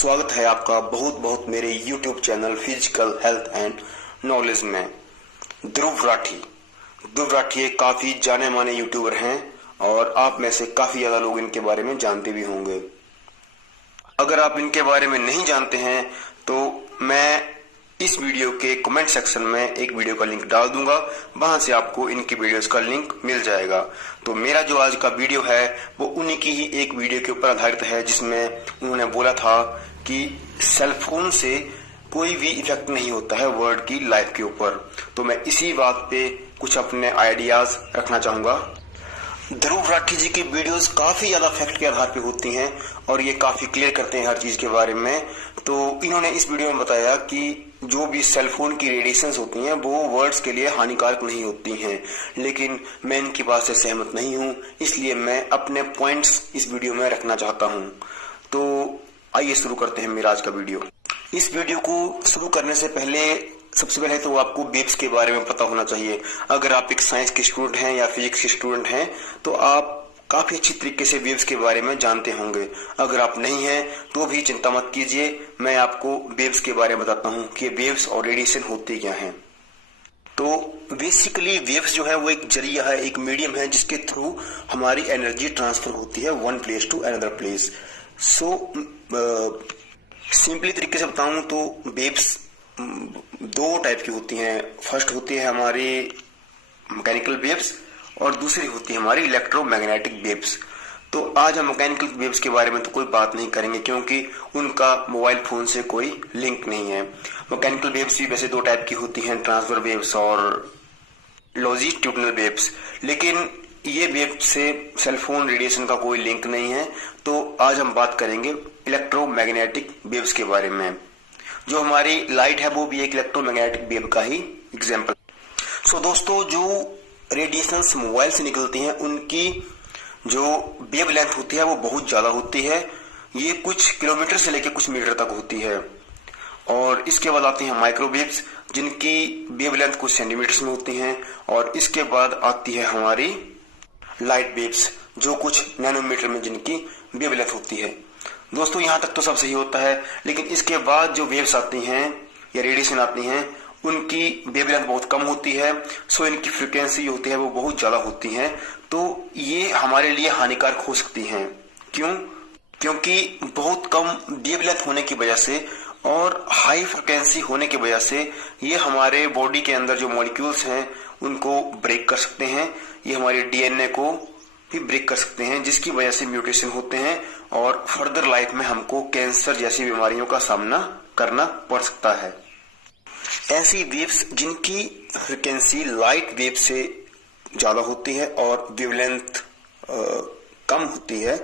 स्वागत है आपका बहुत बहुत मेरे YouTube channel physical health and knowledge में। ध्रुव राठी एक काफी जाने माने यूट्यूबर हैं और आप में से काफी ज्यादा लोग इनके बारे में जानते भी होंगे। अगर आप इनके बारे में नहीं जानते हैं तो मैं इस वीडियो के कमेंट सेक्शन में एक वीडियो का लिंक डाल दूंगा, वहां से आपको इनकी वीडियोस का लिंक मिल जाएगा। तो मेरा जो आज का वीडियो है वो उन्हीं की ही एक वीडियो के ऊपर आधारित है, जिसमें उन्होंने बोला था कि सेलफोन से कोई भी इफेक्ट नहीं होता है वर्ल्ड की लाइफ के ऊपर। तो मैं इसी बात पे कुछ अपने आइडियाज रखना चाहूंगा। ध्रुव राठी जी की वीडियोस काफी ज्यादा फैक्ट के आधार पे होती हैं और ये काफी क्लियर करते हैं हर चीज के बारे में। तो इन्होंने इस वीडियो में बताया कि जो भी सेलफोन की रेडिएशंस होती हैं वो वर्ड्स के लिए हानिकारक नहीं होती हैं, लेकिन मैं इनकी बात से सहमत नहीं हूं, इसलिए मैं अपने पॉइंट्स इस वीडियो में रखना चाहता हूं। तो आइए शुरू करते हैं मेरा आज का वीडियो। इस वीडियो को शुरू करने से पहले सबसे पहले तो आपको वेव्स के बारे में पता होना चाहिए। अगर आप एक साइंस के स्टूडेंट हैं या फिजिक्स के स्टूडेंट हैं तो आप काफी अच्छी तरीके से वेव्स के बारे में जानते होंगे। अगर आप नहीं हैं तो भी चिंता मत कीजिए, मैं आपको वेव्स के बारे में बताता हूं कि वेव्स और रेडिएशन होती क्या है। तो बेसिकली वेव्स जो है वो एक जरिया है, एक मीडियम है जिसके थ्रू हमारी एनर्जी ट्रांसफर होती है one place to another place. Simply तरीके से बताऊं तो वेव्स दो टाइप की होती हैं। फर्स्ट होती है हमारी मैकेनिकल वेव्स और दूसरी होती है हमारी इलेक्ट्रोमैग्नेटिक वेव्स। तो आज हम मैकेनिकल वेव्स के बारे में तो कोई बात नहीं करेंगे क्योंकि उनका मोबाइल फोन से कोई लिंक नहीं है। मैकेनिकल वेव्स भी वैसे दो टाइप की होती हैं, ट्रांसफर वेव्स और लॉन्जिट्यूडिनल वेव्स, लेकिन ये वेव से सेलफोन रेडिएशन का कोई लिंक नहीं है। तो आज हम बात करेंगे इलेक्ट्रोमैग्नेटिक वेव्स के बारे में। जो हमारी लाइट है वो भी एक इलेक्ट्रोमैग्नेटिक वेव का ही एग्जाम्पल। दोस्तों, जो रेडिएशंस मोबाइल से निकलती हैं उनकी जो वेव लेंथ होती है वो बहुत ज्यादा होती है। ये कुछ किलोमीटर से लेकर कुछ मीटर तक होती है। और इसके बाद आती हैं माइक्रोवेव्स जिनकी वेव लेंथ कुछ सेंटीमीटर में होती हैं। और इसके बाद आती है हमारी लाइट वेव्स जो कुछ नैनोमीटर में जिनकी वेव लेंथ होती है। दोस्तों, यहां तक तो सब सही होता है, लेकिन इसके बाद जो वेव्स आती हैं या रेडिएशन आती हैं उनकी वेवलेंथ बहुत कम होती है। सो इनकी फ्रीक्वेंसी होती है वो बहुत ज्यादा होती है। तो ये हमारे लिए हानिकारक हो सकती हैं। क्यों? क्योंकि बहुत कम वेवलेंथ होने की वजह से और हाई फ्रीक्वेंसी होने की वजह से ये हमारे बॉडी के अंदर जो मॉलिक्यूल्स हैं उनको ब्रेक कर सकते हैं। ये हमारे डीएनए को भी ब्रेक कर सकते हैं, जिसकी वजह से म्यूटेशन होते हैं और फर्दर लाइफ में हमको कैंसर जैसी बीमारियों का सामना करना पड़ सकता है। ऐसी वेव्स जिनकी फ्रीक्वेंसी लाइट वेव से ज्यादा होती है और वेवलेंथ कम होती है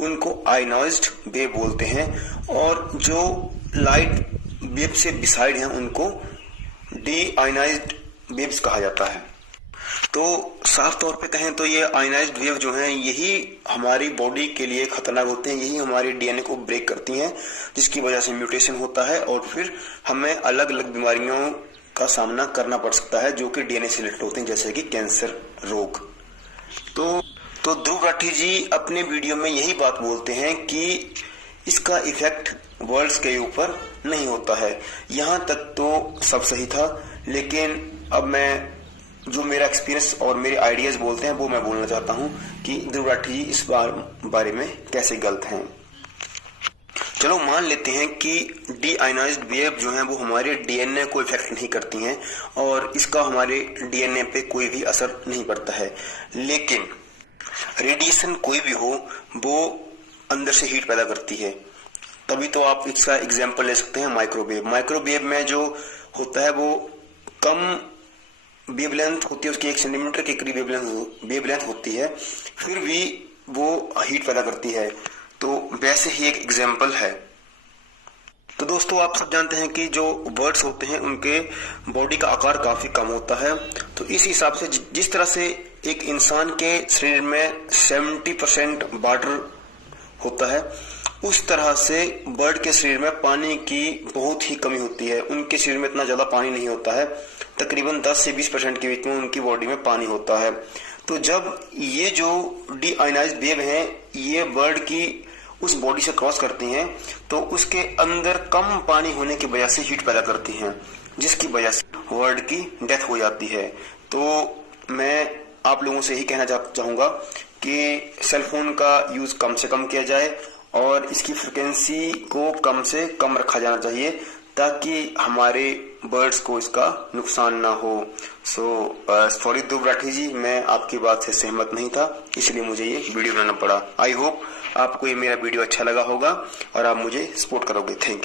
उनको आयनाइज्ड वेव बोलते हैं, और जो लाइट वेव से बिसाइड हैं उनको डी आयनाइज्ड वेव्स कहा जाता है। तो साफ तौर पे कहें तो ये आयनाइज्ड वेव जो हैं यही हमारी बॉडी के लिए खतरनाक होते हैं। यही हमारे डीएनए को ब्रेक करती हैं, जिसकी वजह से म्यूटेशन होता है और फिर हमें अलग अलग बीमारियों का सामना करना पड़ सकता है जो कि डीएनए से रिलेटेड होते हैं, जैसे कि कैंसर रोग। तो ध्रुव राठी जी अपने वीडियो में यही बात बोलते हैं कि इसका इफेक्ट वर्ल्ड्स के ऊपर नहीं होता है। यहां तक तो सब सही था, लेकिन अब मैं जो मेरा एक्सपीरियंस और मेरे आइडियाज बोलते हैं वो मैं बोलना चाहता हूं कि ध्रुव राठी जी इस बारे में कैसे गलत हैं। चलो मान लेते हैं कि डी आयनाइज्ड वेव जो है वो हमारे डीएनए को इफेक्ट नहीं करती हैं और इसका हमारे डीएनए पे कोई भी असर नहीं पड़ता है, लेकिन रेडिएशन कोई भी हो वो अंदर से हीट पैदा करती है। तभी तो आप इसका एग्जाम्पल ले सकते हैं माइक्रोवेव। माइक्रोवेव में जो होता है वो कम वेवलेंथ होती है, उसकी 1 सेंटीमीटर के करीब वेवलेंथ होती है, फिर भी वो हीट पैदा करती है। तो वैसे ही एक एग्जाम्पल है। तो दोस्तों, आप सब जानते हैं कि जो बर्ड्स होते हैं उनके बॉडी का आकार काफी कम होता है। तो इस हिसाब से जिस तरह से एक इंसान के शरीर में 70% वाटर होता है, उस तरह से बर्ड के शरीर में पानी की बहुत ही कमी होती है। उनके शरीर में इतना ज्यादा पानी नहीं होता है, तकरीबन 10 से 20% के बीच में उनकी बॉडी में पानी होता है। तो जब ये जो डी आयनाइज्ड वेव है ये बर्ड की उस बॉडी से क्रॉस करती हैं तो उसके अंदर कम पानी होने की वजह से हीट पैदा करती हैं, जिसकी वजह से बर्ड की डेथ हो जाती है। तो मैं आप लोगों से यही कहना चाहूंगा कि सेलफोन का यूज कम से कम किया जाए और इसकी फ्रिक्वेंसी को कम से कम रखा जाना चाहिए ताकि हमारे बर्ड्स को इसका नुकसान ना हो। सॉरी ध्रुव राठी जी, मैं आपकी बात से सहमत नहीं था, इसलिए मुझे ये वीडियो बनाना पड़ा। आई होप आपको ये मेरा वीडियो अच्छा लगा होगा और आप मुझे सपोर्ट करोगे। Thank you.